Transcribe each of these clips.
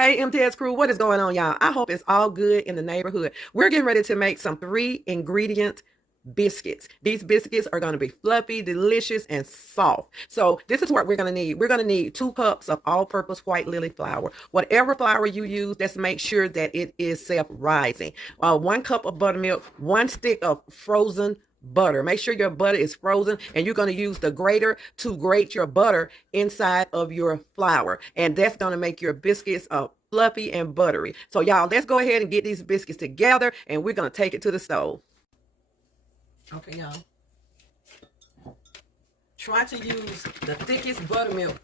Hey, MTS crew, what is going on, y'all? I hope it's all good in the neighborhood. We're getting ready to make some 3-ingredient biscuits. These biscuits are going to be fluffy, delicious, and soft. So this is what we're going to need. We're going to need 2 cups of all-purpose white lily flour. Whatever flour you use, let's make sure that it is self-rising. 1 cup of buttermilk, 1 stick of frozen butter. Make sure your butter is frozen, and you're going to use the grater to grate your butter inside of your flour, and that's going to make your biscuits fluffy and buttery. So y'all, let's go ahead and get these biscuits together, and we're going to take it to the stove. Okay, y'all, try to use the thickest buttermilk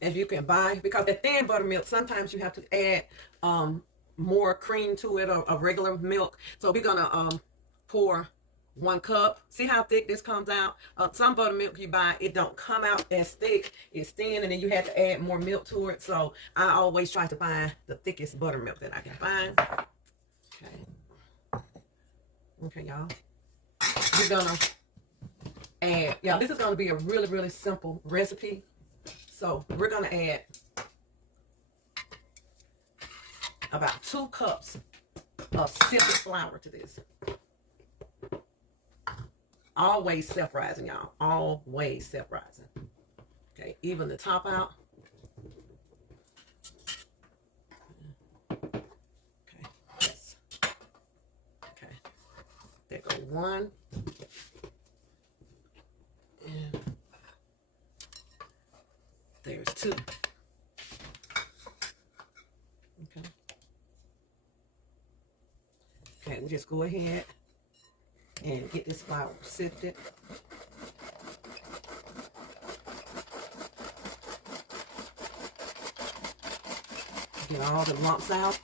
as you can buy, because the thin buttermilk, sometimes you have to add more cream to it, or regular milk. So we're gonna pour 1 cup. See how thick this comes out? Some buttermilk you buy, it don't come out as thick. It's thin, and then you have to add more milk to it. So I always try to find the thickest buttermilk that I can find. Okay, y'all. We're gonna add, yeah, this is gonna be a really, really simple recipe. So we're gonna add about 2 cups of sifted flour to this. Always self-rising, y'all. Always self-rising. Okay, even the top out. Okay, yes. Okay, there go 1. And there's 2. Okay. Okay, we just go ahead and get this flour sifted. Get all the lumps out.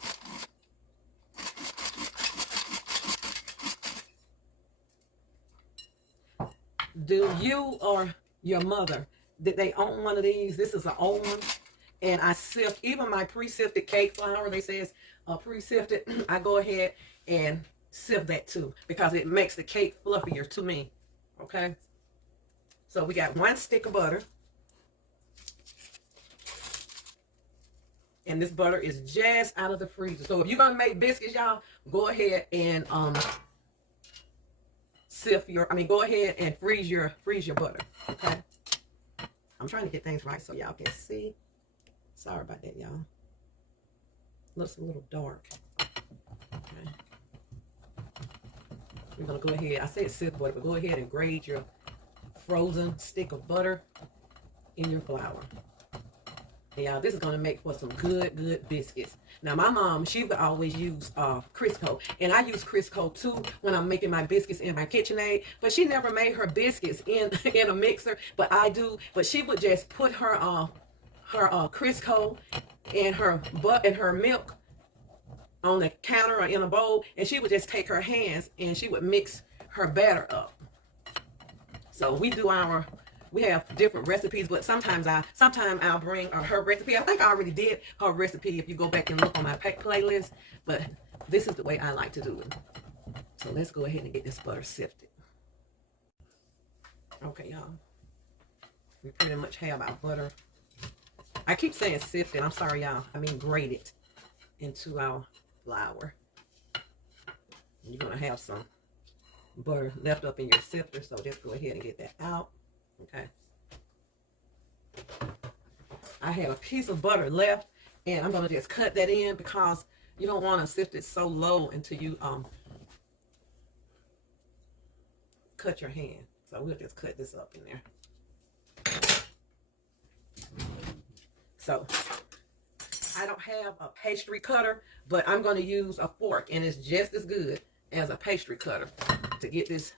Do you or your mother, did they own one of these? This is an old one. And I sift, even my pre-sifted cake flour, they say it's pre-sifted. I go ahead and sift that too, because it makes the cake fluffier to me. Okay, so we got 1 stick of butter, and this butter is just out of the freezer. So if you're gonna make biscuits, y'all, go ahead and go ahead and freeze your butter. Okay, I'm trying to get things right so y'all can see. Sorry about that, y'all. Looks a little dark. Okay. We're gonna go ahead. I said sift butter, but go ahead and grate your frozen stick of butter in your flour. And y'all, this is gonna make for some good biscuits. Now, my mom, she would always use Crisco, and I use Crisco too when I'm making my biscuits in my KitchenAid. But she never made her biscuits in in a mixer, but I do. But she would just put her Crisco and her milk on the counter or in a bowl, and she would just take her hands and she would mix her batter up. So we have different recipes, but sometimes I'll bring her recipe. I think I already did her recipe if you go back and look on my playlist, but this is the way I like to do it. So let's go ahead and get this butter sifted. Okay, y'all, we pretty much have our butter. I keep saying sifted, I'm sorry, y'all, I mean grated into our flour. You're gonna have some butter left up in your sifter, so just go ahead and get that out. Okay, I have a piece of butter left, and I'm gonna just cut that in, because you don't want to sift it so low until you cut your hand. So we'll just cut this up in there. So I don't have a pastry cutter, but I'm going to use a fork, and it's just as good as a pastry cutter to get this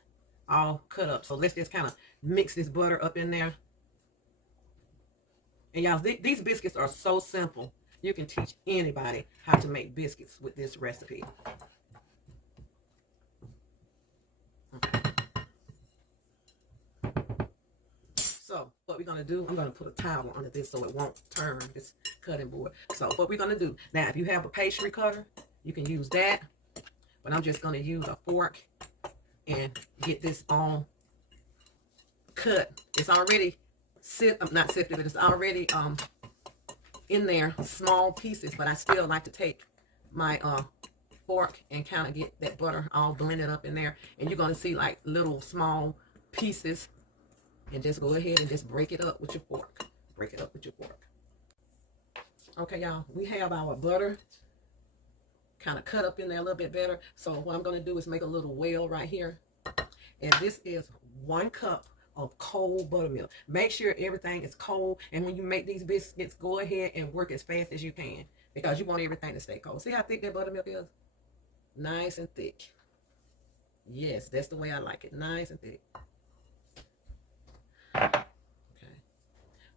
all cut up. So let's just kind of mix this butter up in there. And y'all, these biscuits are so simple. You can teach anybody how to make biscuits with this recipe. Okay. So what we're going to do, I'm going to put a towel under this so it won't turn this cutting board. So what we're going to do, now if you have a pastry cutter, you can use that. But I'm just going to use a fork and get this all cut. It's already not sifted, but it's already in there small pieces, but I still like to take my fork and kind of get that butter all blended up in there. And you're going to see like little small pieces. And just go ahead and just break it up with your fork. Break it up with your fork. Okay, y'all, we have our butter kind of cut up in there a little bit better. So what I'm going to do is make a little well right here. And this is 1 cup of cold buttermilk. Make sure everything is cold. And when you make these biscuits, go ahead and work as fast as you can, because you want everything to stay cold. See how thick that buttermilk is? Nice and thick. Yes, that's the way I like it. Nice and thick. Okay.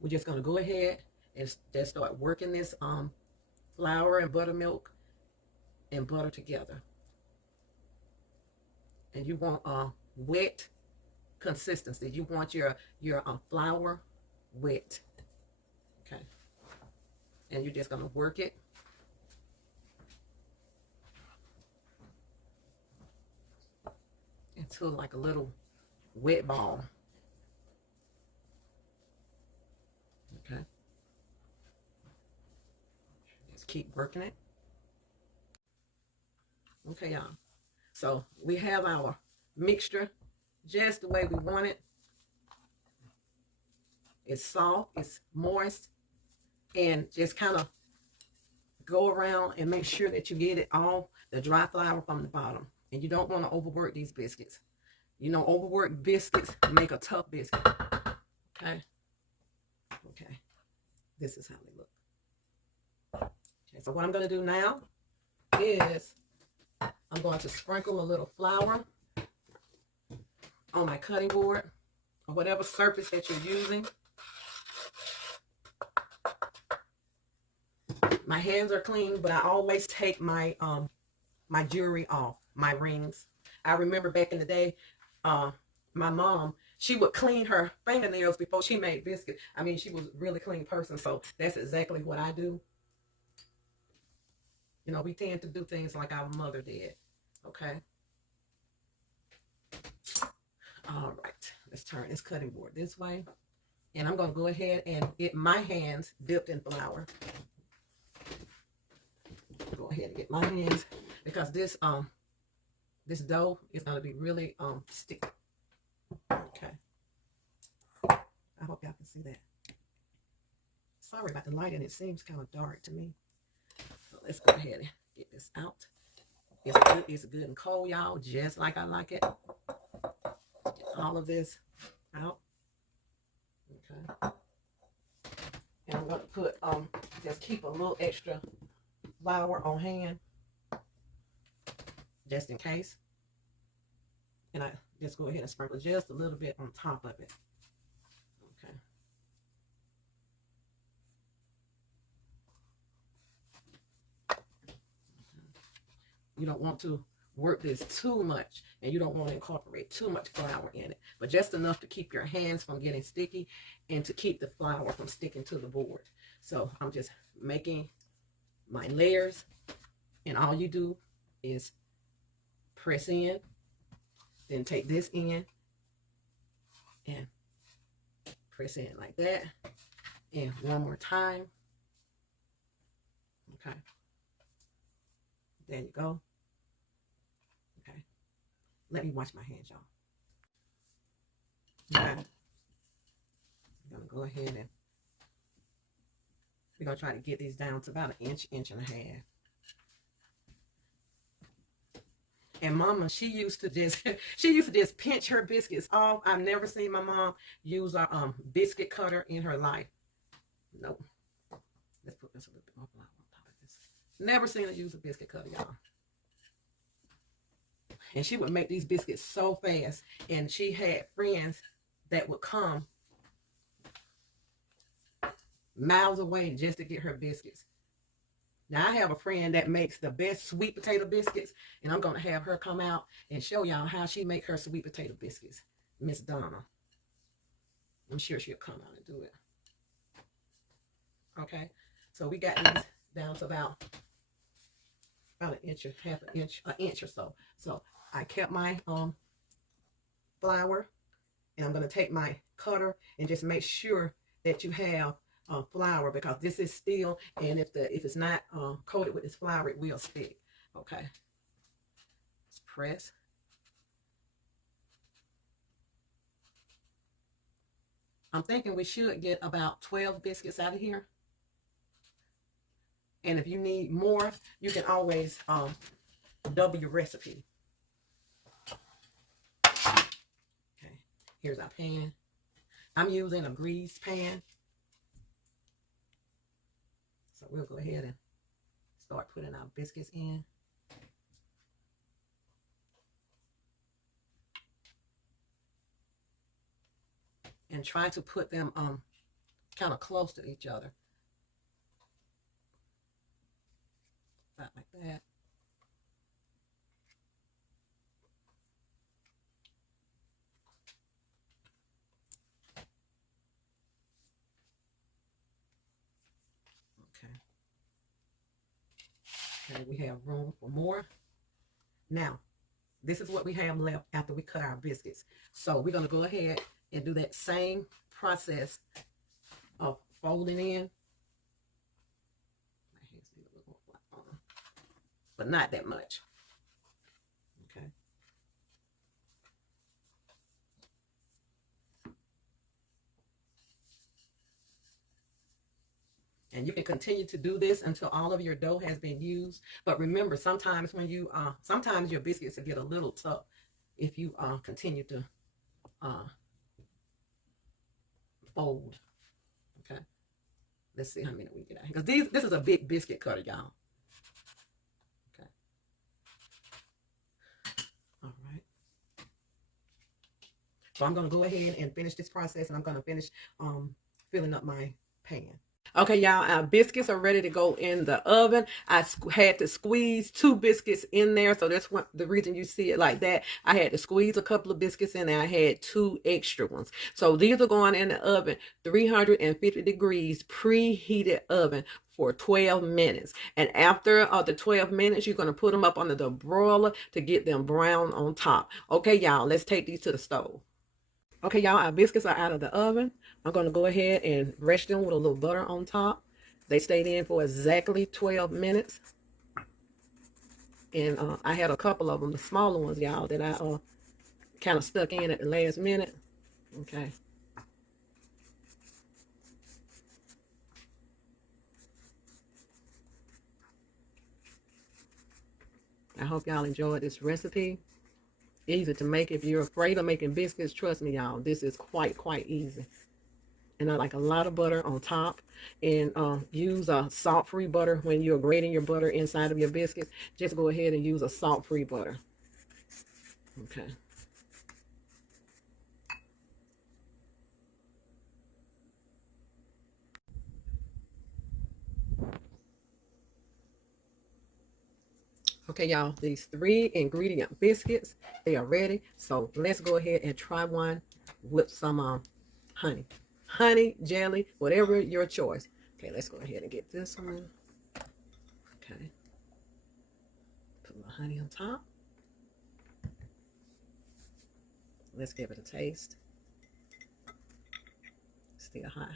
We're just going to go ahead and just start working this flour and buttermilk and butter together. And you want wet consistency. You want your flour wet. Okay. And you're just going to work it. Into like a little wet ball. Okay. Just keep working it. Okay, y'all. So we have our mixture just the way we want it. It's soft, it's moist, and just kind of go around and make sure that you get it all the dry flour from the bottom. And you don't want to overwork these biscuits. You know, overworked biscuits make a tough biscuit. Okay. Okay. This is how they look. Okay, so what I'm going to do now is I'm going to sprinkle a little flour on my cutting board or whatever surface that you're using. My hands are clean, but I always take my my jewelry off, my rings. I remember back in the day, my mom, she would clean her fingernails before she made biscuits. I mean, she was a really clean person, so that's exactly what I do. You know, we tend to do things like our mother did. Okay. All right. Let's turn this cutting board this way. And I'm going to go ahead and get my hands dipped in flour. Go ahead and get my hands, because this this dough is going to be really sticky. Okay. I hope y'all can see that. Sorry about the lighting. It seems kind of dark to me. So let's go ahead and get this out. It's good and cold, y'all, just like I like it. Get all of this out. Okay. And I'm going to put, just keep a little extra flour on hand, just in case. And I just go ahead and sprinkle just a little bit on top of it. Okay. You don't want to work this too much, and you don't want to incorporate too much flour in it, but just enough to keep your hands from getting sticky and to keep the flour from sticking to the board. So I'm just making my layers, and all you do is press in, then take this in and press in like that, and one more time. Okay, there you go. Okay, let me wash my hands, y'all. Okay, I'm gonna go ahead and we're gonna try to get these down to about an inch, inch and a half. And Mama, she used to just pinch her biscuits off. I've never seen my mom use a biscuit cutter in her life. Nope. Let's put this a little bit more flour on top of this. Never seen her use a biscuit cutter, y'all. And she would make these biscuits so fast. And she had friends that would come miles away just to get her biscuits. Now, I have a friend that makes the best sweet potato biscuits, and I'm going to have her come out and show y'all how she make her sweet potato biscuits. Miss Donna. I'm sure she'll come out and do it. Okay, so we got these down to about an inch, half an inch or so. So I kept my flour, and I'm going to take my cutter and just make sure that you have flour, because this is steel, and if it's not coated with this flour, it will stick. Okay, let's press. I'm thinking we should get about 12 biscuits out of here. And if you need more, you can always double your recipe. Okay, here's our pan. I'm using a greased pan. So we'll go ahead and start putting our biscuits in. And try to put them kind of close to each other. About like that. Okay. Okay, we have room for more. Now, this is what we have left after we cut our biscuits. So we're going to go ahead and do that same process of folding in. But not that much. Okay. And you can continue to do this until all of your dough has been used. But remember, sometimes when you, sometimes your biscuits will get a little tough if you continue to fold. Okay. Let's see how many we get out. Because this is a big biscuit cutter, y'all. Okay. All right. So I'm going to go ahead and finish this process, and I'm going to finish filling up my pan. Okay, y'all, our biscuits are ready to go in the oven. I had to squeeze 2 biscuits in there, so that's the reason you see it like that. I had to squeeze a couple of biscuits in there. I had 2 extra ones. So these are going in the oven, 350 degrees, preheated oven for 12 minutes. And after the 12 minutes, you're going to put them up under the broiler to get them brown on top. Okay, y'all, let's take these to the stove. Okay, y'all, our biscuits are out of the oven. I'm going to go ahead and brush them with a little butter on top. They stayed in for exactly 12 minutes. And I had a couple of them, the smaller ones, y'all, that I kind of stuck in at the last minute. Okay. I hope y'all enjoyed this recipe. Easy to make. If you're afraid of making biscuits, trust me, y'all, this is quite easy. And I like a lot of butter on top. And use a salt-free butter when you're grating your butter inside of your biscuits. Just go ahead and use a salt-free butter. Okay. Okay, y'all, these 3 ingredient biscuits, they are ready. So let's go ahead and try one with some honey. Honey, jelly, whatever your choice. Okay, let's go ahead and get this one. Okay. Put my honey on top. Let's give it a taste. Still hot.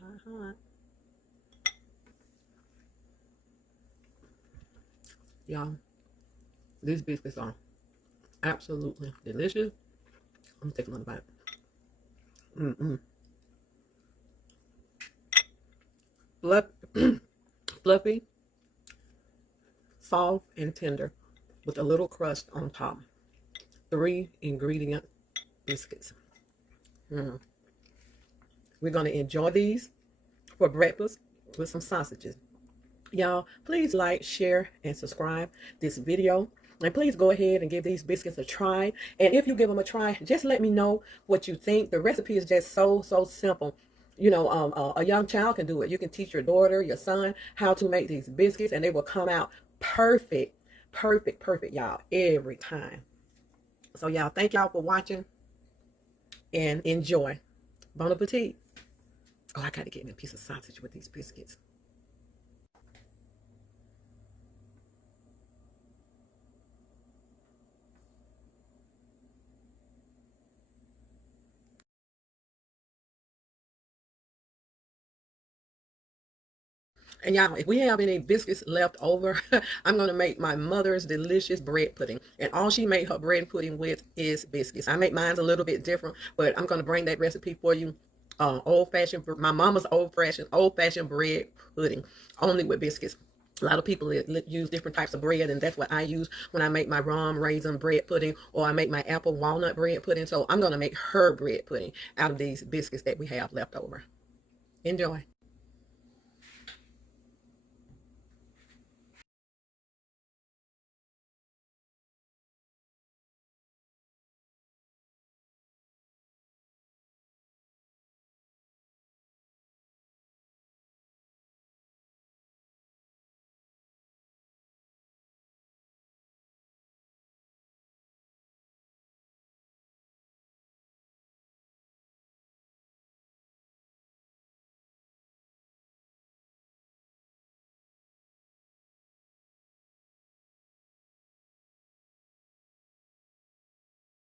Y'all, these biscuits are absolutely delicious. I'm gonna take another bite. Fluffy, soft, and tender with a little crust on top. 3 ingredient biscuits. We're going to enjoy these for breakfast with some sausages. Y'all, please like, share, and subscribe this video. And please go ahead and give these biscuits a try. And if you give them a try, just let me know what you think. The recipe is just so simple. You know, a young child can do it. You can teach your daughter, your son, how to make these biscuits, and they will come out perfect, y'all, every time. So, y'all, thank y'all for watching, and enjoy. Bon appetit. Oh, I got to get me a piece of sausage with these biscuits. And y'all, if we have any biscuits left over, I'm going to make my mother's delicious bread pudding. And all she made her bread pudding with is biscuits. I make mine a little bit different, but I'm going to bring that recipe for you. Old-fashioned, my mama's old-fashioned bread pudding, only with biscuits. A lot of people use different types of bread, and that's what I use when I make my rum raisin bread pudding, or I make my apple walnut bread pudding. So I'm going to make her bread pudding out of these biscuits that we have left over. Enjoy.